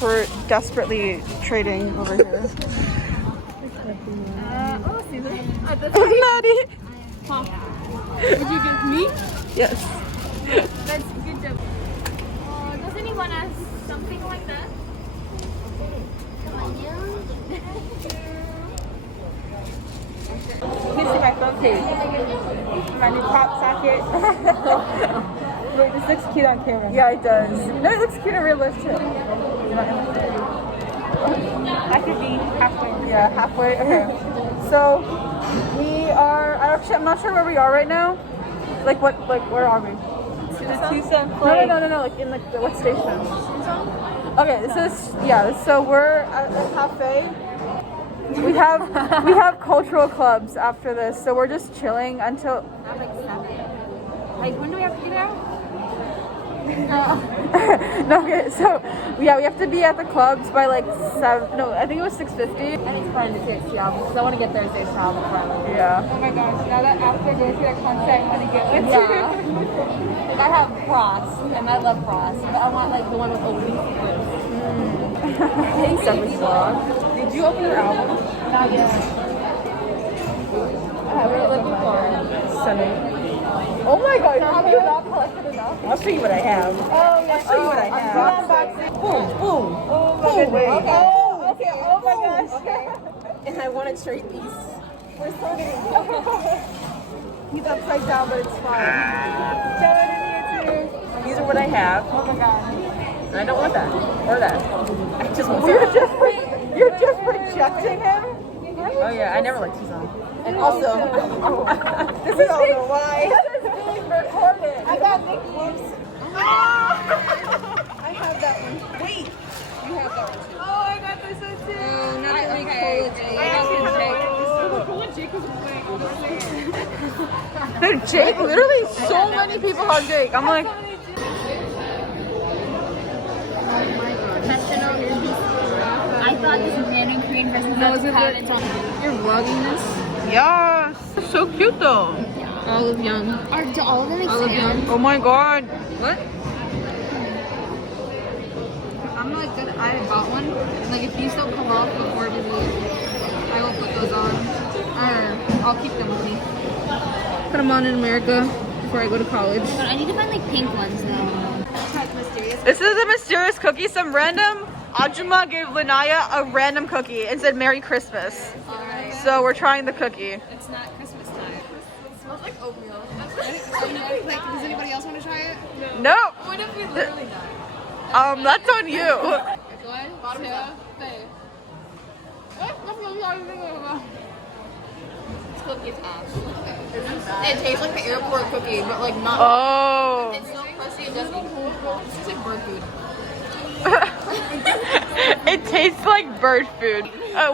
We're desperately trading over here. Maddie! Would you give me? Yes. That's good job. Does anyone have something like that? This is my phone case. My new pop socket. Wait, this looks cute on camera. Yeah, it does. No, it looks cute in real life too. I could be halfway. Yeah, halfway. Okay. So we are. I'm not sure where we are right now. Like what? Like where are we? Tucson. No. Like in like the what station? Okay, this is So we're at a cafe. We have cultural clubs after this, so we're just chilling until. At like 7. Like when do we have to be there? No, okay, so yeah, we have to be at the clubs by like 7. No, I think it was 6:50. I need to find the tickets, yeah, because I want to get Thursday's travel probably. Yeah. Oh my gosh, now that after going to that concert, I want to get with Yeah. Like I have Frost, and I love Frost, but I want like the one with open speakers. Hey, Summer's vlog. Did you open your album? Not yet. We're looking for it. Sunny. Oh my god, have you not collected enough? I'll show you what I have. Oh, yeah. I'll show you what I have. Boom, boom. Oh my Boom. goodness. Okay. Oh, okay. Oh my gosh. Okay. And I want a straight piece. We're so gonna He's upside down, but it's fine. These are what I have. Oh my god. And I don't want that. Or that. I just want You're just projecting him? Oh yeah, I never liked Tucson. And Also, this is I don't know why. This is being recorded. I got Nick Whoops. I have that one. Wait. You have that one too. Oh, I got this one too. Oh, not the Nicole Jake. Dude, Jake, literally so many people have Jake. I'm like, I thought this man in Korean versus You're vlogging this? yeah, it's so cute though. Olive Young. Do all of them exist? Oh my god. What? I'm like good. I bought one. Like if these don't come off before we leave, I will put those on. Or I'll keep them with me. Put them on in America before I go to college. But I need to find like pink ones though. This is a mysterious cookie. Some random Ajuma gave Lanaya a random cookie and said Merry Christmas. Alright. So we're trying the cookie. It's not Christmas time. It smells like oatmeal. Like, does anybody else want to try it? No. What if we literally die? That's on you. One, two, three. This cookie is ass. It tastes like the airport cookie, but like not. Oh. It's so crusty and dusty. It tastes like bird food. It tastes like bird food.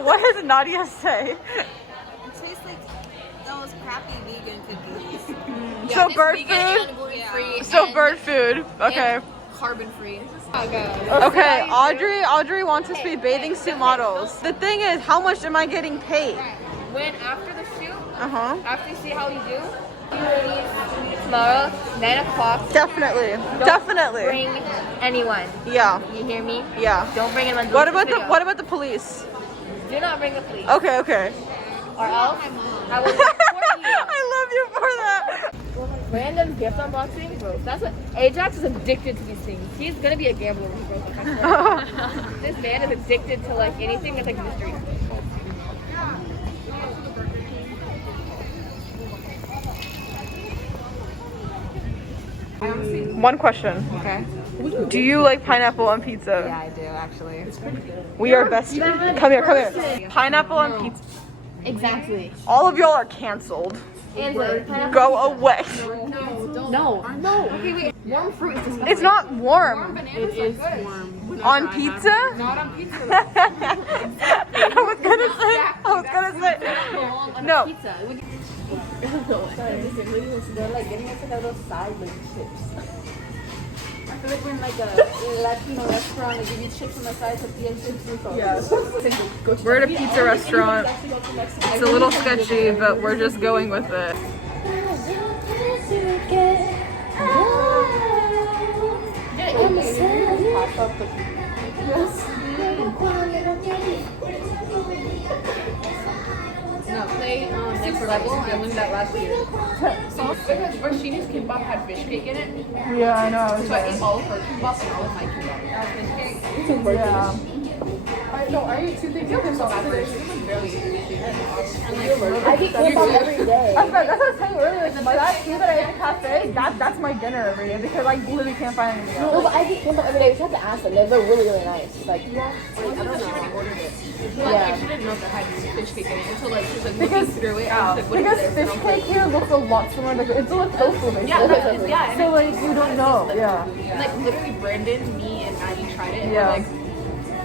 What does Nadia say? It tastes like those crappy vegan cookies. So bird food? Gluten-free So and- bird food. Okay. and carbon-free. Okay, Audrey wants us to be bathing suit models. The thing is, how much am I getting paid? When after the shoot, Uh-huh. after you see how you do, tomorrow, 9 o'clock, Definitely. bring anyone. Yeah. You hear me? Yeah. Don't bring anyone. What about the police? Do not bring the police. Okay. Or else I will report you. I love you for that. Random gift unboxing, bro. That's what Ajax is addicted to these things. He's gonna be a gambler when he grows up. I swear. This man is addicted to like anything that's like mystery. One question. Okay. Do you like pineapple on pizza? Yeah, I do actually. It's pretty good. We are best. Come here. Pineapple on pizza. Exactly. All of y'all are canceled. Go away. No. Okay, wait. Warm fruit is disgusting. It's not warm. It is warm. On pizza? Not on pizza. I was gonna say. No. Pizza. They're like getting us another side like chips. feel like we're in like a Latino restaurant. They give you chips on the side to be yeah. We're at a pizza restaurant. It's a little sketchy, but we're just going with it. No, play Next Level. I won that last year. Because Rashini's kimbap had fish cake in it. Yeah, I know. So I ate all of her kimbap and all of my kimbap. Yeah. No, I ate two things. I feel so bad for her. She was barely eating anything. I get kimbap every day. That's what I was telling you earlier. Like, my last food that I ate at the cafe, that's my dinner every day because I literally can't find anything else. No, but I get kimbap every day. You just have to ask them. They're really, really nice. Like, I don't know. She already ordered it. Yeah. Like, she didn't know that had fish cake in it until like she was like looking through it. And I was like, what Because is this? fish cake here looks a lot similar. Like, it's like tofu basically. Yeah, and So like you don't know. Yeah. like literally Brandon, me, and Maddie tried it. And Yeah. we're like,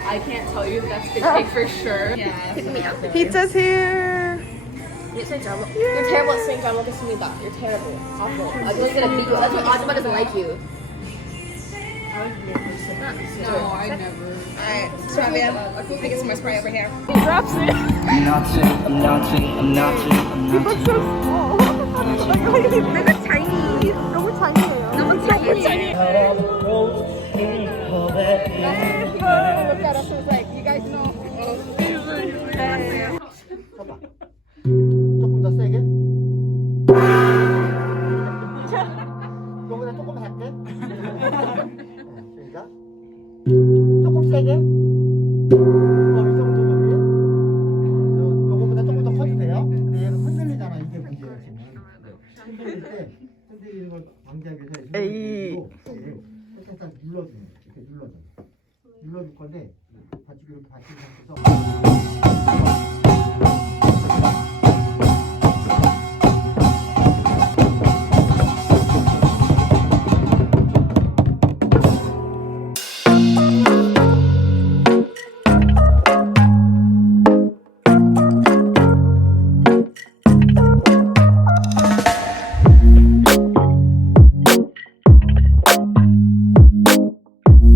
I can't tell you if that's fish cake for sure. Yeah. Pizza's here. you're terrible at saying drama 먹겠습니다. You're terrible. Awful. Everyone's gonna beat you. That's why Ajima doesn't like you. No, I never. Alright, so I get some spray over here. Drops it. I'm naughty, I'm naughty, I'm naughty, I'm He naughty. looks so small. Like he's mega tiny. No one's tiny. No one's tiny. Looked at us and was like, you guys know. 조금 더 세게? 요거보다 조금 할게. 시작. 조금 세게. 이 정도거든요. 요거보다 조금 더 커도 돼요. 근데 얘는 흔들리잖아. 이게 문제예요, 지금. 흔들릴 때 흔들리는 걸 방지하기 위해서 에이. 살짝 눌러주는 거예요. 이렇게 눌러줘.